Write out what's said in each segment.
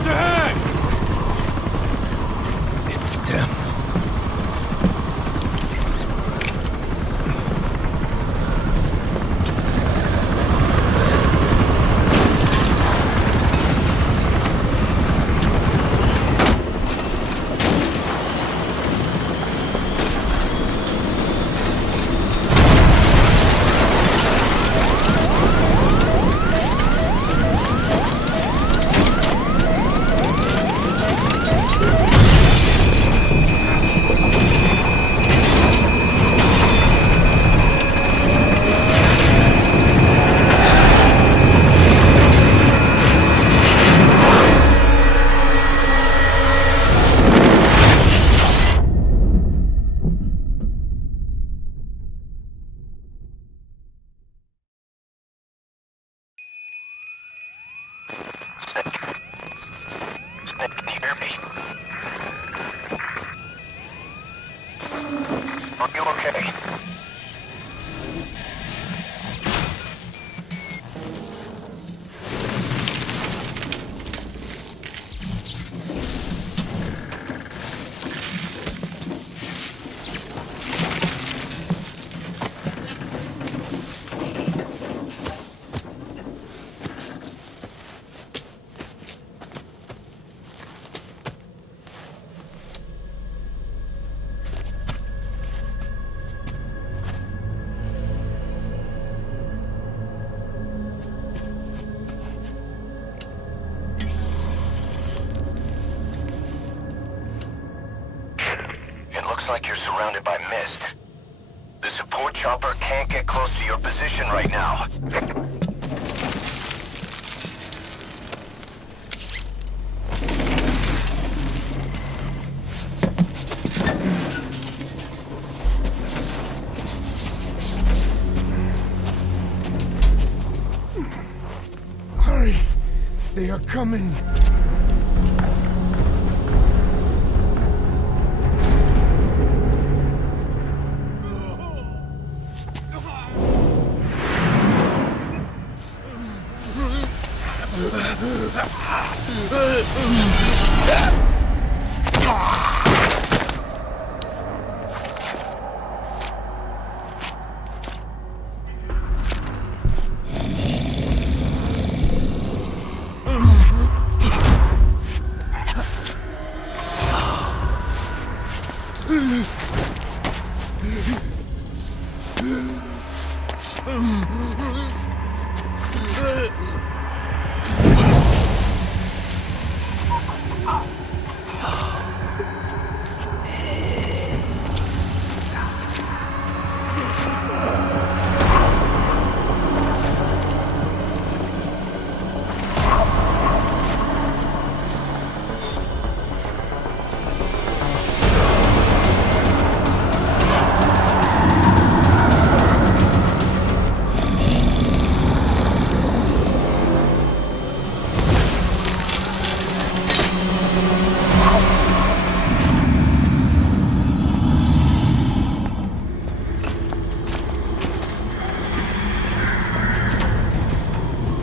Scouts ahead! It's them. Like you're surrounded by mist. The support chopper can't get close to your position right now. Hurry! They are coming!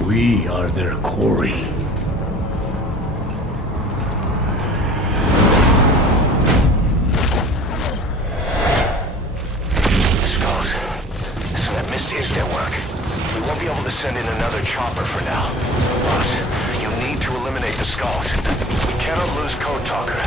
We are their quarry. Skulls. So that mist is their work. We won't be able to send in another chopper for now. Boss, you need to eliminate the skulls. We cannot lose Code Talker.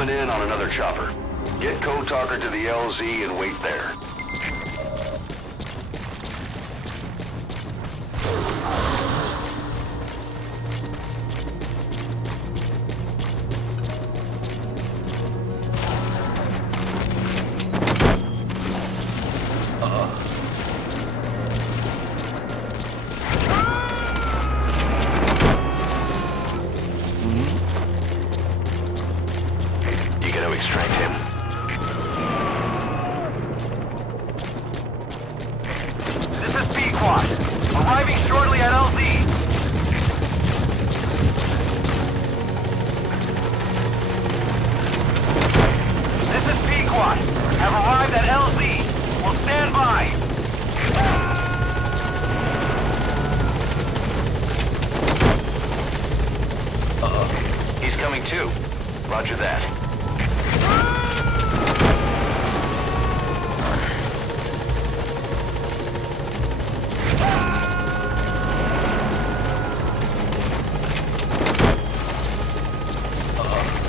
coming in on another chopper. Get Code Talker to the LZ and wait there. You gonna extract him? This is Pequod. Arriving shortly at LZ. This is Pequod. Have arrived at LZ. Will stand by. He's coming too. Roger that.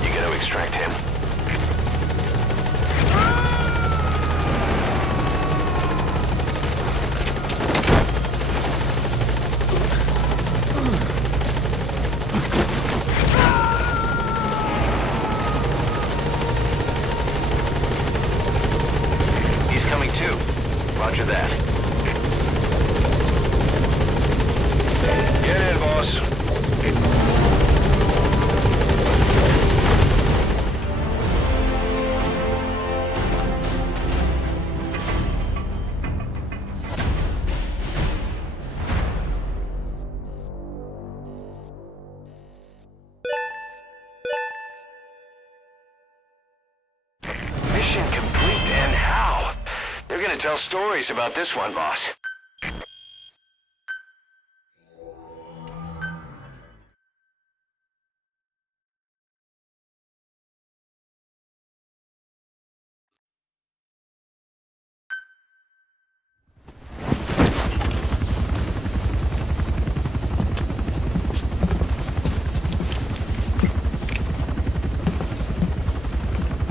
You gonna extract him? He's coming too. Roger that. Get in, boss. Mission complete, and how? They're gonna tell stories about this one, boss.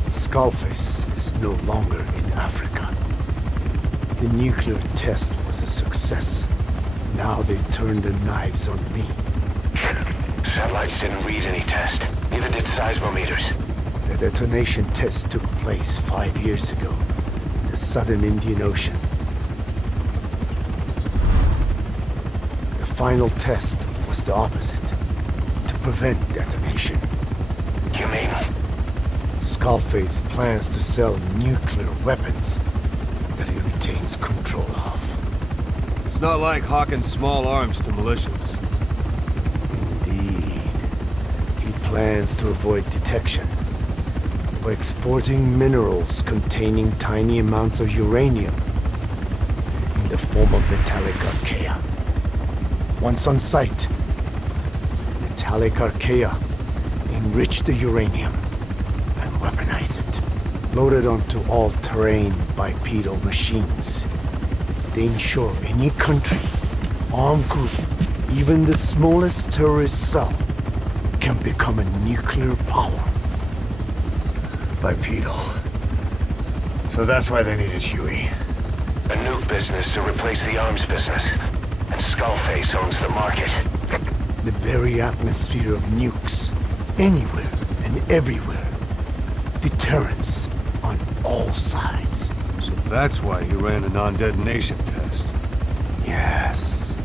Skullface is no longer in Africa. The nuclear test was a success. Now they turned their knives on me. Satellites didn't read any test. Neither did seismometers. The detonation test took place 5 years ago in the southern Indian Ocean. The final test was the opposite, to prevent detonation. You mean? Skullface plans to sell nuclear weapons that he retains control of. It's not like hawking small arms to militias. Indeed. He plans to avoid detection by exporting minerals containing tiny amounts of uranium in the form of metallic archaea. Once on site, the metallic archaea enrich the uranium and weaponize it. Loaded onto all-terrain bipedal machines, they ensure any country, armed group, even the smallest terrorist cell, can become a nuclear power. Bipedal. So that's why they needed Huey. A nuke business to replace the arms business. And Skullface owns the market. The very atmosphere of nukes, anywhere and everywhere. Deterrence on all sides. So that's why he ran a non-detonation test. Yes.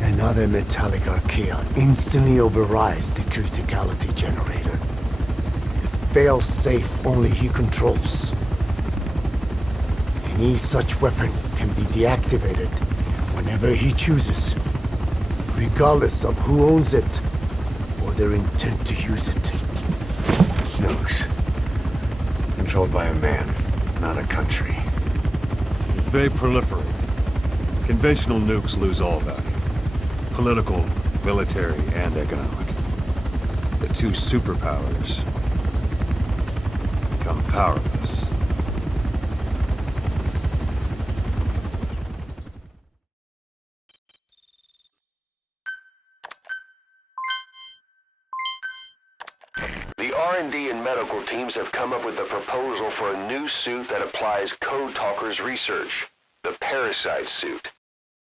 Another metallic archaea instantly overrides the criticality generator. A fail-safe only he controls. Any such weapon can be deactivated whenever he chooses, regardless of who owns it or their intent to use it. Nukes. Controlled by a man, not a country. If they proliferate, conventional nukes lose all value. Political, military, and economic. The two superpowers become powerless. The R&D and medical teams have come up with a proposal for a new suit that applies Code Talker's research, the Parasite suit.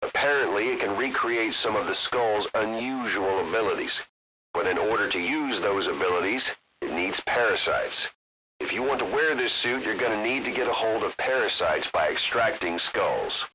Apparently, it can recreate some of the Skull's unusual abilities. But in order to use those abilities, it needs parasites. If you want to wear this suit, you're going to need to get a hold of parasites by extracting skulls.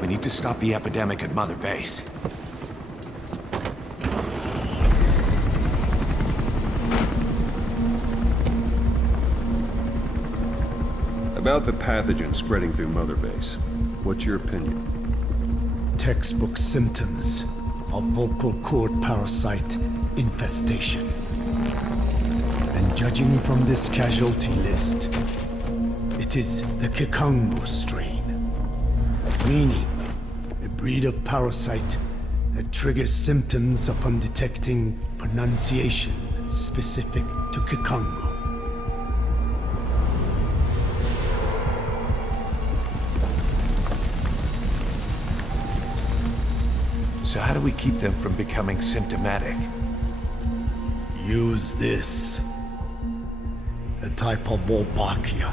We need to stop the epidemic at Mother Base. About the pathogen spreading through Mother Base, what's your opinion? Textbook symptoms of vocal cord parasite infestation. And judging from this casualty list, it is the Kikongo strain, meaning a breed of parasite that triggers symptoms upon detecting pronunciation specific to Kikongo. So how do we keep them from becoming symptomatic? Use this. A type of Wolbachia,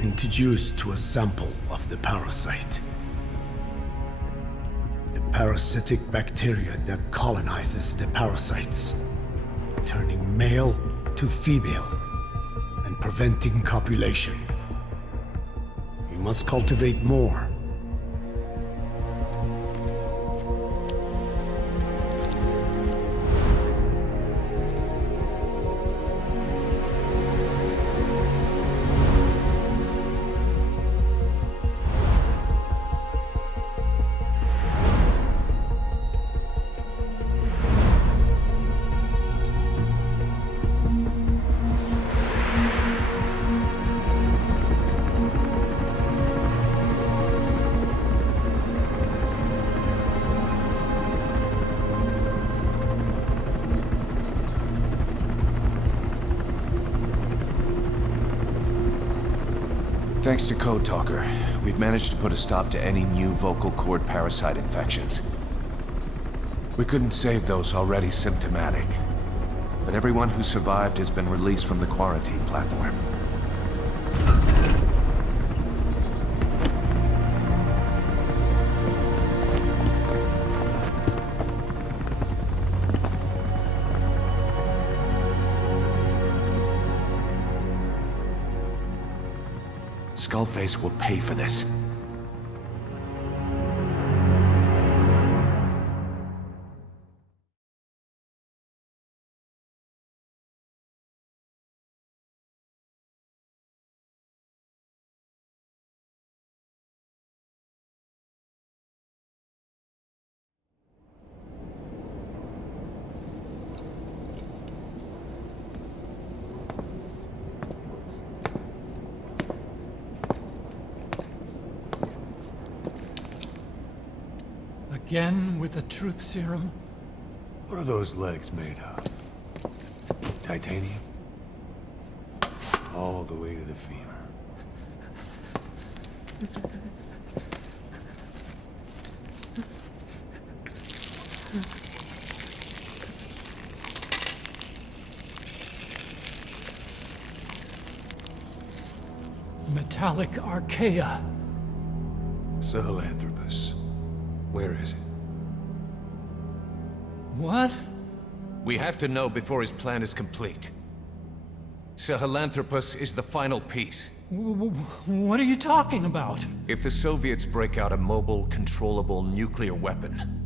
introduced to a sample of the parasite. A parasitic bacteria that colonizes the parasites, turning male to female and preventing copulation. You must cultivate more. Thanks to Code Talker, we've managed to put a stop to any new vocal cord parasite infections. We couldn't save those already symptomatic, but everyone who survived has been released from the quarantine platform. Skullface will pay for this. Again with the truth serum? What are those legs made of? Titanium? All the way to the femur. Metallic archaea. Sahelanthropus. Where is it? What? We have to know before his plan is complete. Sahelanthropus is the final piece. What are you talking about? If the Soviets break out a mobile, controllable nuclear weapon,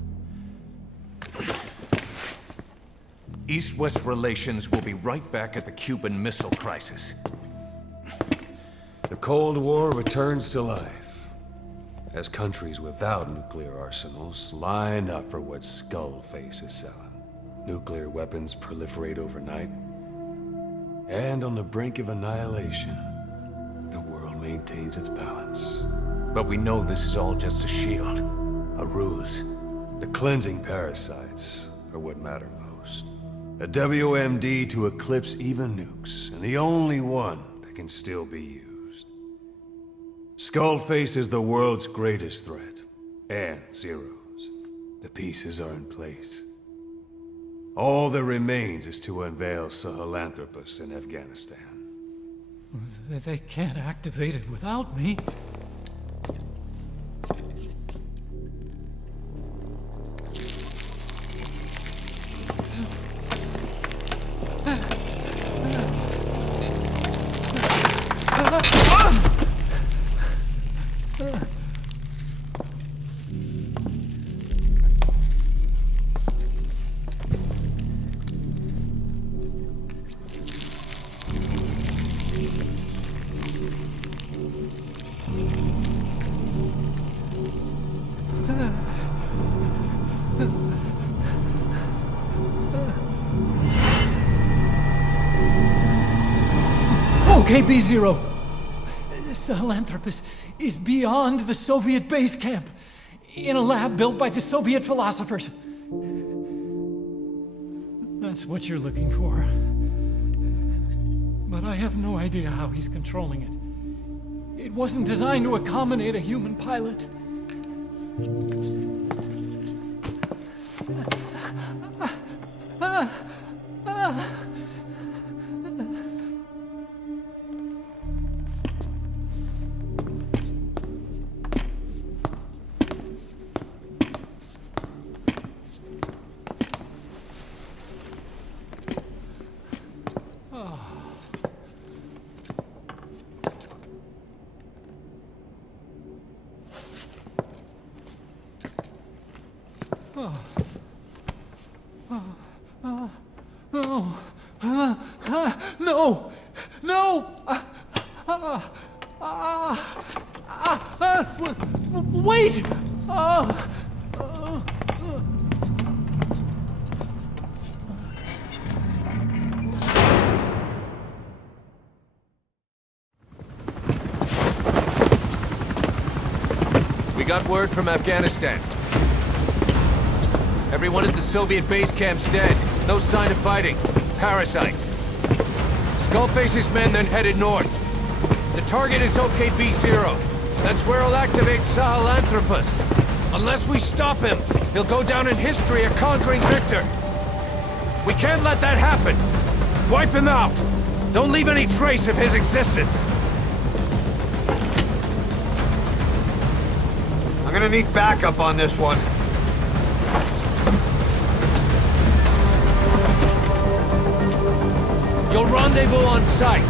East-West relations will be right back at the Cuban Missile Crisis. The Cold War returns to life, as countries without nuclear arsenals line up for what Skullface is selling. Nuclear weapons proliferate overnight, And on the brink of annihilation, the world maintains its balance. But we know this is all just a shield. A ruse. The cleansing parasites are what matter most. A WMD to eclipse even nukes, and the only one that can still be used. Skullface is the world's greatest threat, and Zero's. The pieces are in place. All that remains is to unveil Sahelanthropus in Afghanistan. They can't activate it without me. Okay, B-Zero. Sahelanthropus is beyond the Soviet base camp, in a lab built by the Soviet philosophers. That's what you're looking for. But I have no idea how he's controlling it. It wasn't designed to accommodate a human pilot. No! No! Wait! We got word from Afghanistan. Everyone at the Soviet base camp's dead. No sign of fighting. Parasites. Skullface's men then headed north. The target is OKB-0. That's where he'll activate Sahelanthropus. Unless we stop him, he'll go down in history a conquering victor. We can't let that happen. Wipe him out. Don't leave any trace of his existence. I'm gonna need backup on this one. You'll rendezvous on site.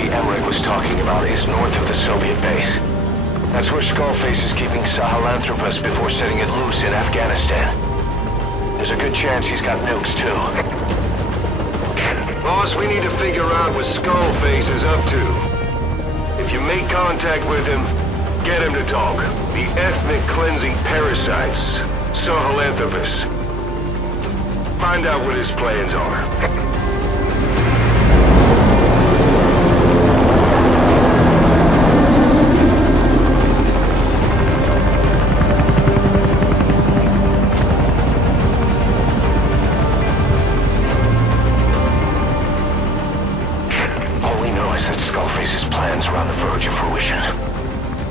facility Emmerich was talking about is north of the Soviet base. That's where Skullface is keeping Sahelanthropus before setting it loose in Afghanistan. There's a good chance he's got nukes, too. Boss, we need to figure out what Skullface is up to. If you make contact with him, get him to talk. The ethnic cleansing parasites, Sahelanthropus. Find out what his plans are. Skullface's plans are on the verge of fruition.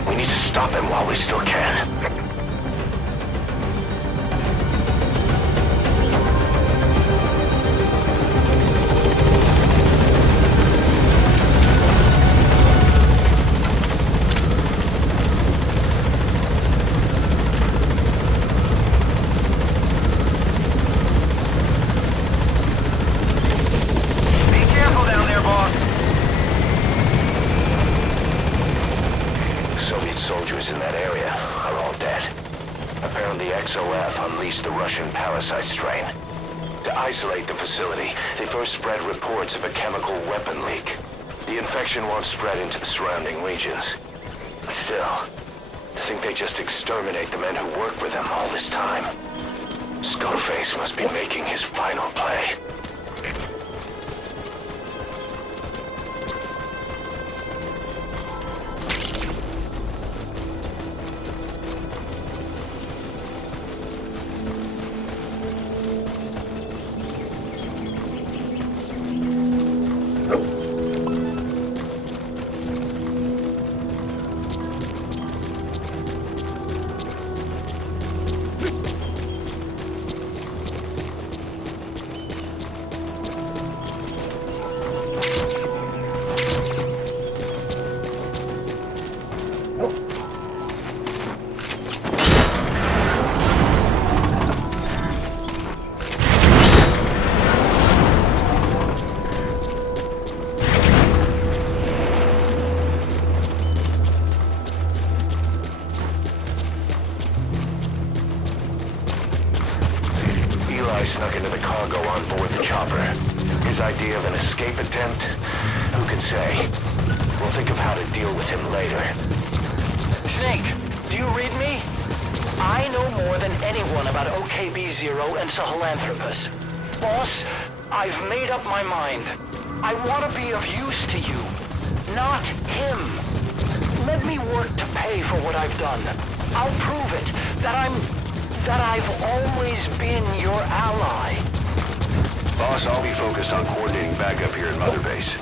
We need to stop him while we still can. Soldiers in that area are all dead. Apparently XOF unleashed the Russian parasite strain. To isolate the facility, they first spread reports of a chemical weapon leak. The infection won't spread into the surrounding regions. Still, to think they just exterminate the men who worked with them all this time. Skullface must be making his final play. Eli snuck into the cargo on board the chopper. His idea of an escape attempt? Who can say? We'll think of how to deal with him later. Snake, do you read me? I know more than anyone about OKB-0 and Sahelanthropus. Boss, I've made up my mind. I want to be of use to you, not him. Let me work to pay for what I've done. I'll prove it, that I've always been your ally. Boss, I'll be focused on coordinating backup here at Mother Base.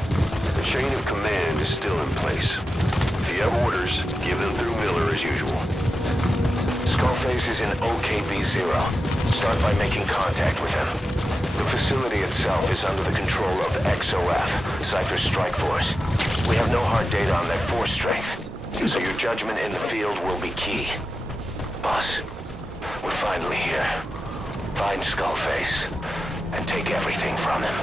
The chain of command is still in place. If you have orders, give them through Miller as usual. Skullface is in OKB-0. Start by making contact with him. The facility itself is under the control of XOF, Cypher's Strike Force. We have no hard data on their force strength, so your judgment in the field will be key. Boss, we're finally here. Find Skullface, and take everything from him.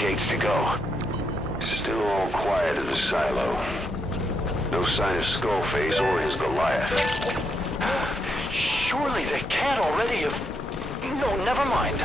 gates to go. Still all quiet at the silo. No sign of Skullface or his Goliath. Surely they can't already have... No, never mind.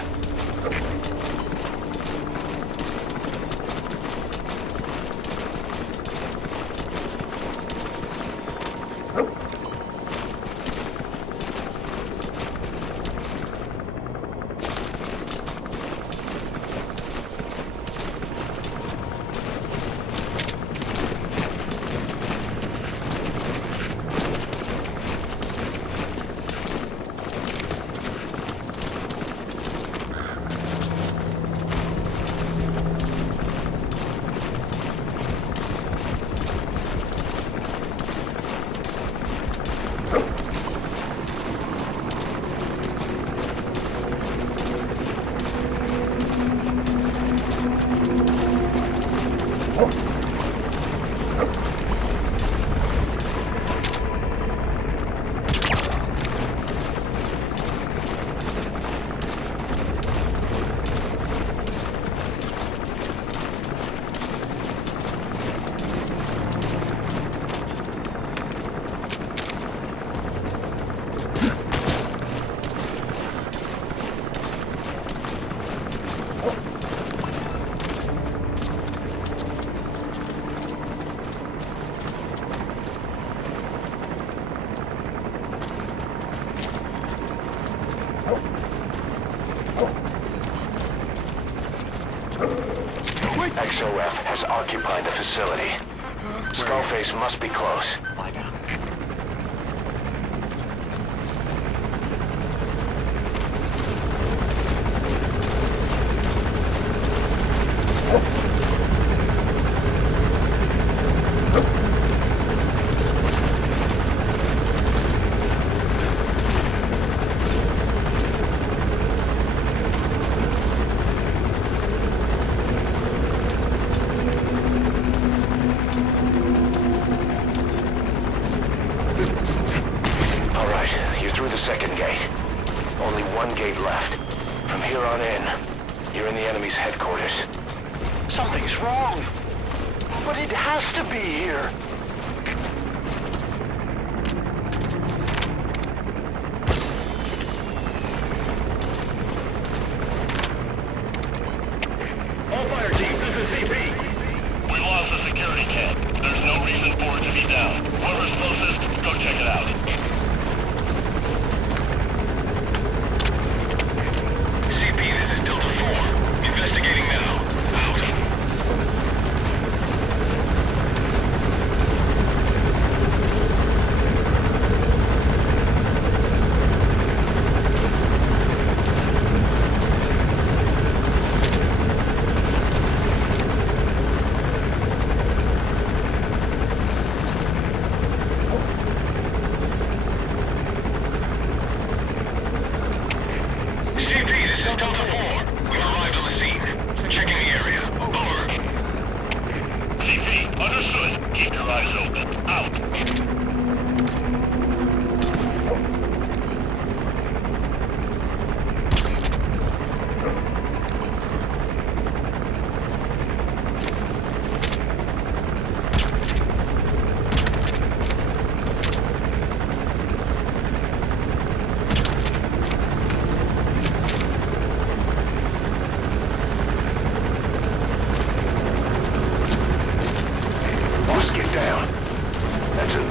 XOF has occupied the facility. Skullface must be close. Lie down. Second gate. Only one gate left. From here on in, you're in the enemy's headquarters. Something's wrong. But it has to be here. All fire teams, this is CP. We lost the security camp. There's no reason for it to be down. Whoever's closest, go check it out. Investigating now. Out. CP, this is Delta 4. We arrived on the scene. Checking the area. Over. CP, understood. Keep your eyes open. Out. That's an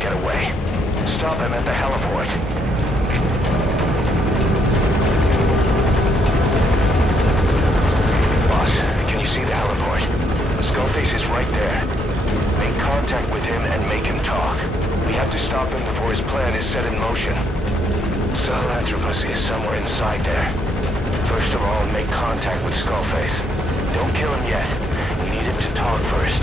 get away. Stop him at the heliport. Boss, can you see the heliport? Skullface is right there. Make contact with him and make him talk. We have to stop him before his plan is set in motion. Sahelanthropus is somewhere inside there. First of all, make contact with Skullface. Don't kill him yet. We need him to talk first.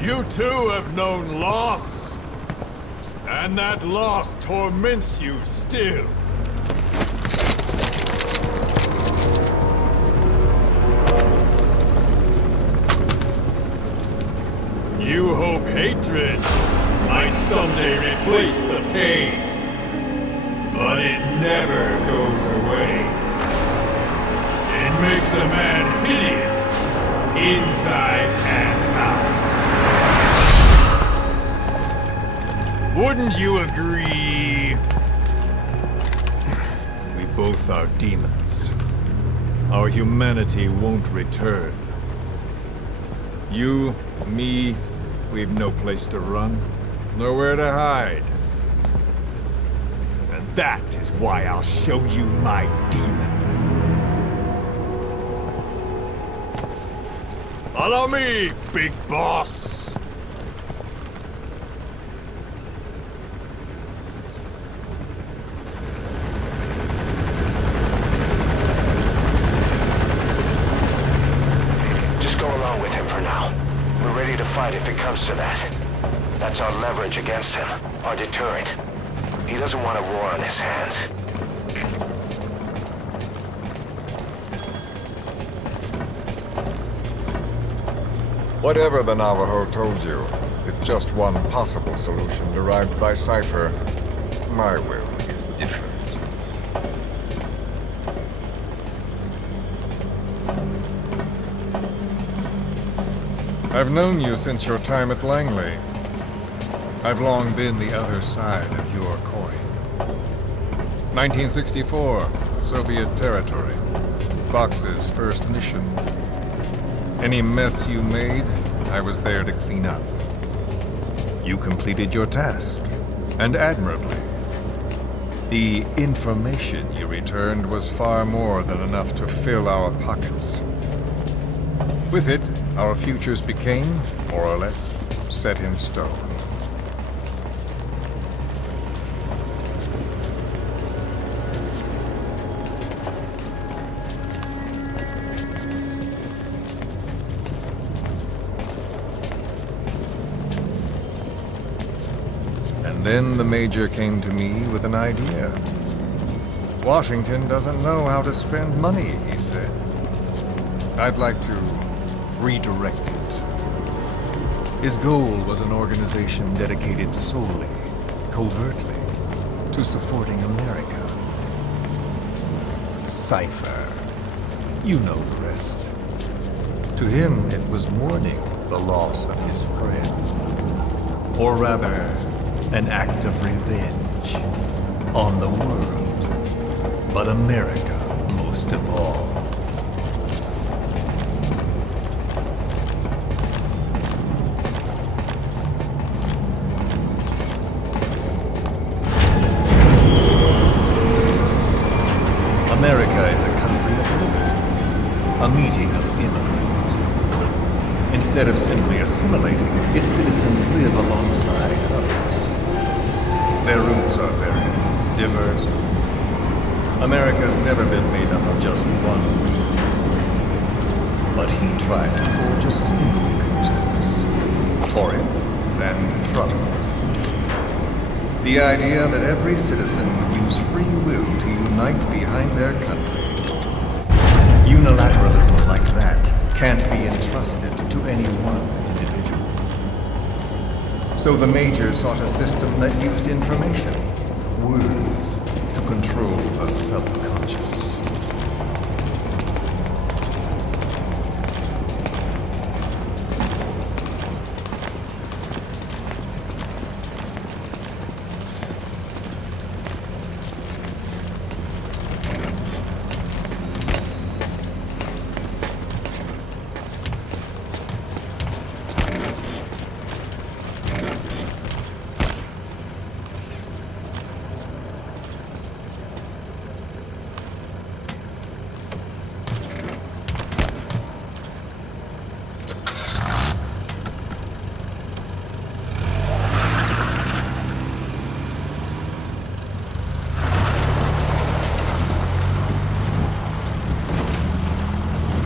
You too have known loss. And that loss torments you still. You hope hatred might someday replace the pain. But it never goes away. It makes a man hideous, inside and out. Wouldn't you agree? We both are demons. Our humanity won't return. You, me, we've no place to run, nowhere to hide. And that is why I'll show you my demon. Follow me, big boss! If it comes to that. That's our leverage against him, our deterrent. He doesn't want a war on his hands. Whatever the Navajo told you, it's just one possible solution derived by Cypher. My will is different. I've known you since your time at Langley. I've long been the other side of your coin. 1964, Soviet territory. Vox's first mission. Any mess you made, I was there to clean up. You completed your task, and admirably. The information you returned was far more than enough to fill our pockets. With it, our futures became, more or less, set in stone. And then the Major came to me with an idea. Washington doesn't know how to spend money, he said. I'd like to redirect it. His goal was an organization dedicated solely, covertly, to supporting America. Cypher. You know the rest. To him, it was mourning the loss of his friend. Or rather, an act of revenge on the world, but America most of all. America is a country of liberty, a meeting of immigrants. Instead of simply assimilating, its citizens live alongside others. Their roots are very diverse. America's never been made up of just one group. But he tried to forge a single consciousness, for it and from it. The idea that every citizen would use free will to unite behind their country. Unilateralism like that can't be entrusted to any one individual. So the Major sought a system that used information, words, to control the subconscious.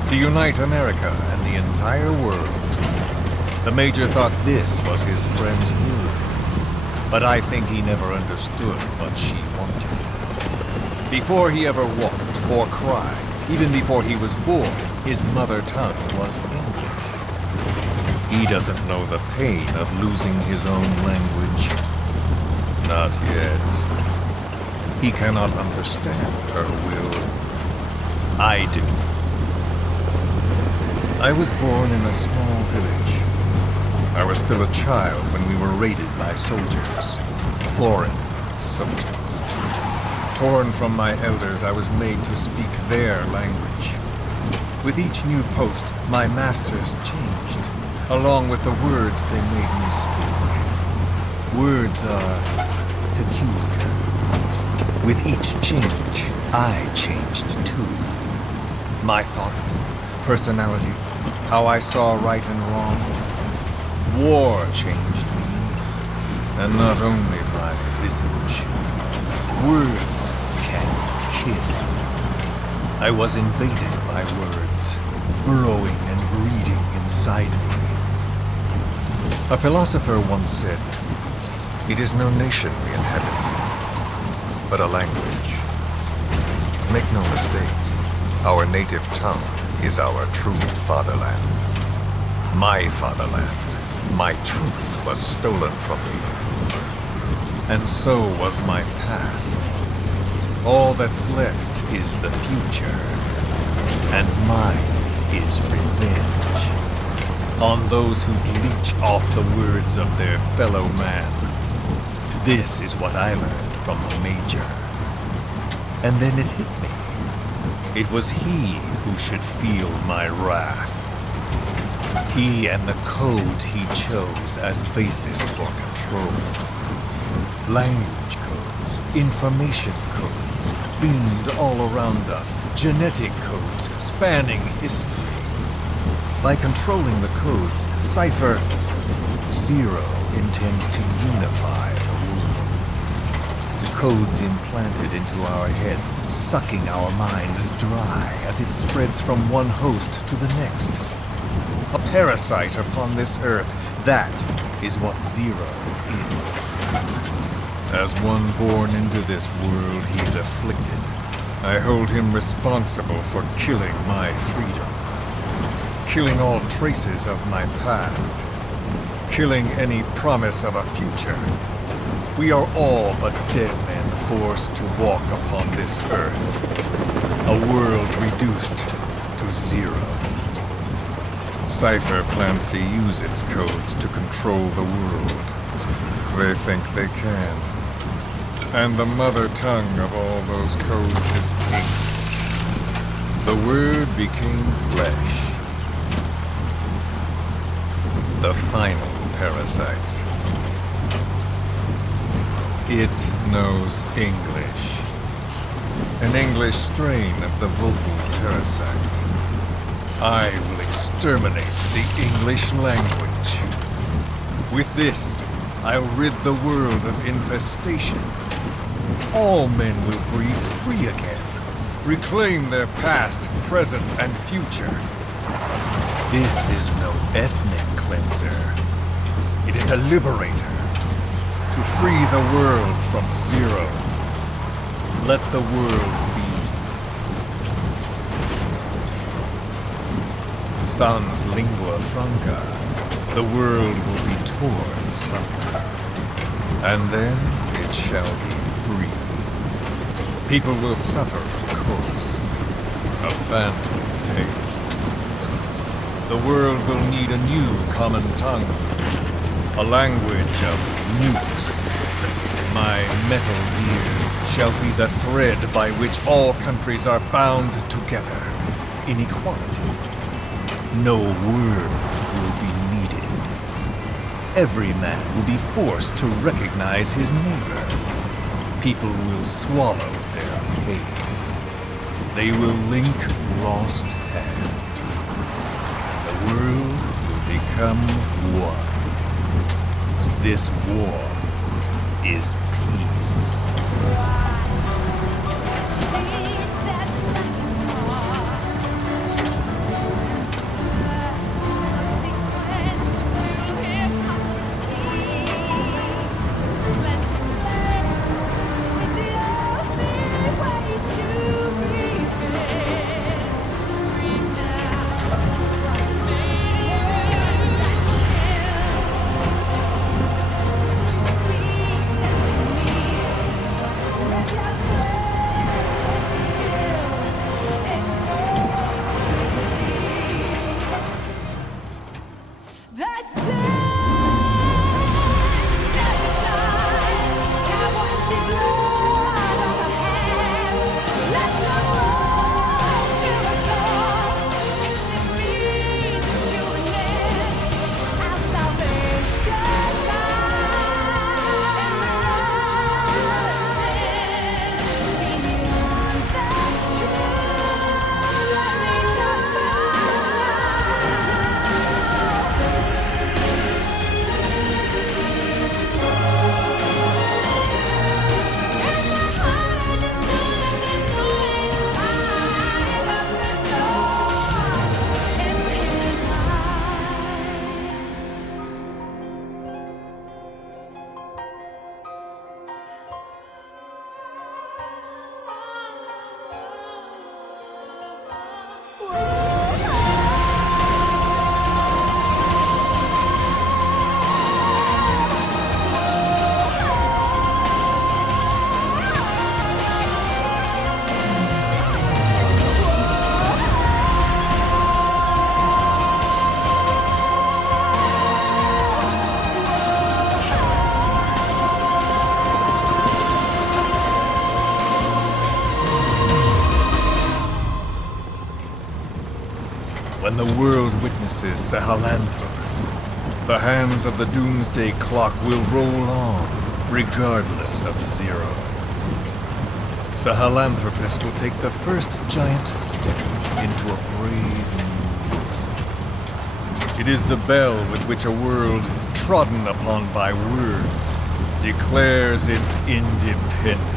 To unite America and the entire world. The Major thought this was his friend's word, but I think he never understood what she wanted. Before he ever walked or cried, even before he was born, his mother tongue was English. He doesn't know the pain of losing his own language. Not yet. He cannot understand her will. I do. I was born in a small village. I was still a child when we were raided by soldiers. Foreign soldiers. Torn from my elders, I was made to speak their language. With each new post, my masters changed, along with the words they made me speak. Words are peculiar. With each change, I changed too. My thoughts, personality, how I saw right and wrong. War changed me, and not only my visage. Words can kill. I was invaded by words, burrowing and breeding inside me. A philosopher once said, "It is no nation we inhabit, but a language." Make no mistake, our native tongue is our true fatherland. My fatherland, my truth was stolen from me. And so was my past. All that's left is the future. And mine is revenge. On those who leech off the words of their fellow man. This is what I learned from the Major. And then it hit me. It was he who should feel my wrath. He and the code he chose as basis for control. Language codes, information codes, beamed all around us, genetic codes spanning history. By controlling the codes, Cypher Zero intends to unify the world. Codes implanted into our heads, sucking our minds dry as it spreads from one host to the next. A parasite upon this earth, that is what Zero is. As one born into this world, he's afflicted. I hold him responsible for killing my freedom. Killing all traces of my past. Killing any promise of a future. We are all but dead men forced to walk upon this earth. A world reduced to zero. Cypher plans to use its codes to control the world. They think they can. And the mother tongue of all those codes is English. The word became flesh. The final parasite. It knows English. An English strain of the vocal parasite. I will exterminate the English language. With this, I'll rid the world of infestation. All men will breathe free again, reclaim their past, present, and future. This is no ethnic cleanser. It is a liberator. To free the world from Zero. Let the world be. Sans lingua franca, the world will be torn asunder. And then it shall be free. People will suffer, of course. A phantom pain. The world will need a new common tongue. A language of nukes. My metal gears shall be the thread by which all countries are bound together in equality. No words will be needed. Every man will be forced to recognize his neighbor. People will swallow their pain. They will link lost hands. The world will become one. This war is peace. When the world witnesses Sahelanthropus, the hands of the Doomsday Clock will roll on, regardless of Zero. Sahelanthropus will take the first giant step into a brave new world. It is the bell with which a world trodden upon by words declares its independence.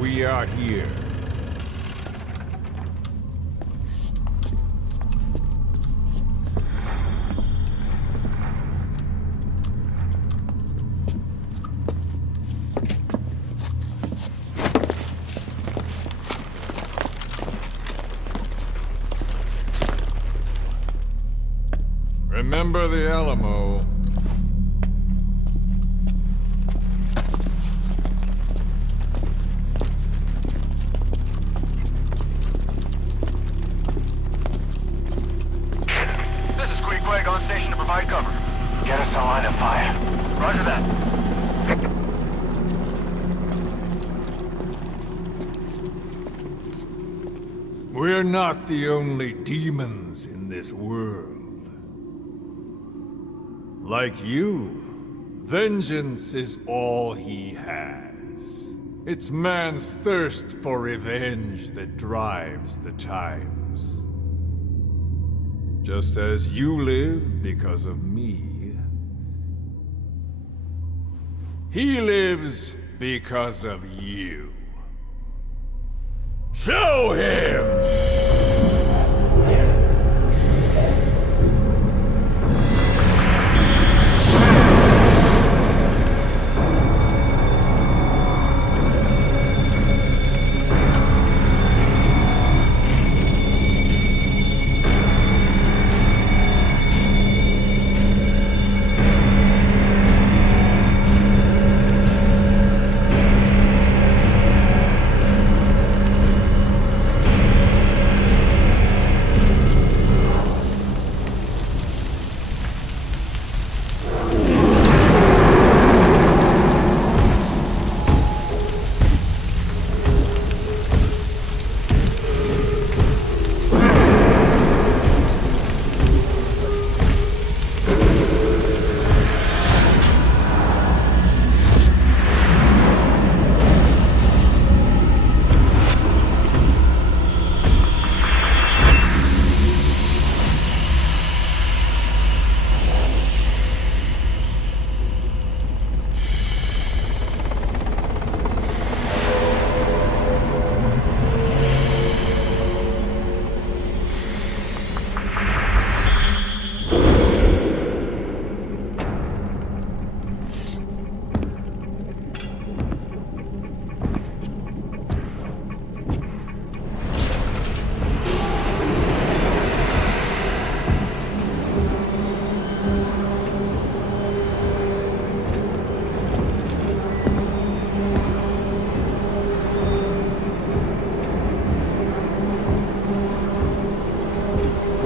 We are here. Remember the Alamo. On station to provide cover. Get us a line of fire. Roger that. We're not the only demons in this world. Like you, vengeance is all he has. It's man's thirst for revenge that drives the times. Just as you live because of me, he lives because of you. Show him!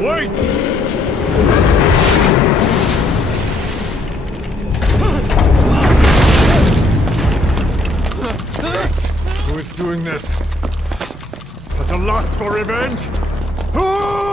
Wait! Who is doing this? Such a lust for revenge? Who?